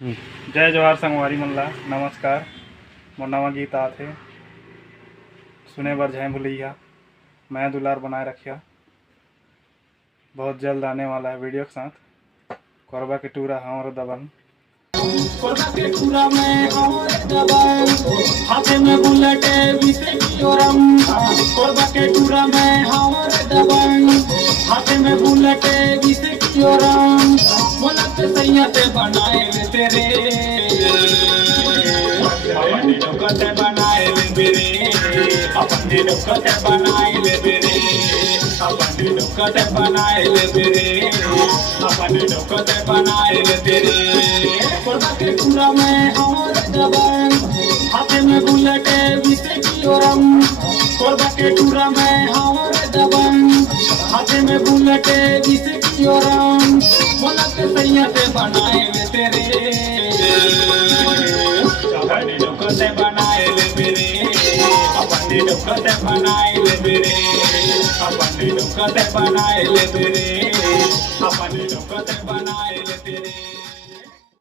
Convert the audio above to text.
जय जोहार संगवारी मन ला नमस्कार। मोर नवा गीत आथे सुने बर जय भुलैया। मैं दुलार बनाए रखिया। बहुत जल्द आने वाला है वीडियो के साथ। कोरबा के टूरा हमारा दबन कोरबा के टूरा में और दबन हाथे में बुलेट विसे की ओरम। कोरबा के टूरा में और दबन हाथे में बुलेट विसे की ओरम। बोलत सैया ते बनाए ले तेरे अपने डोकते बनाए ले मेरे अपने डोकते बनाए ले मेरे अपने डोकते बनाए ले मेरे अपने डोकते बनाए ले तेरे। कोरबा के टूरा में और दबन हाथे में बुलेट विसे की ओरम। कोरबा के टूरा में और दबन हाथे में बुलेट विसे की ओरम। बोलत सैया ते बनाए ले तेरे अपने डोकते बनाए ले मेरे अपने डोकते बनाए ले मेरे अपने डोकते बनाए ले मेरे अपने डोकते बनाए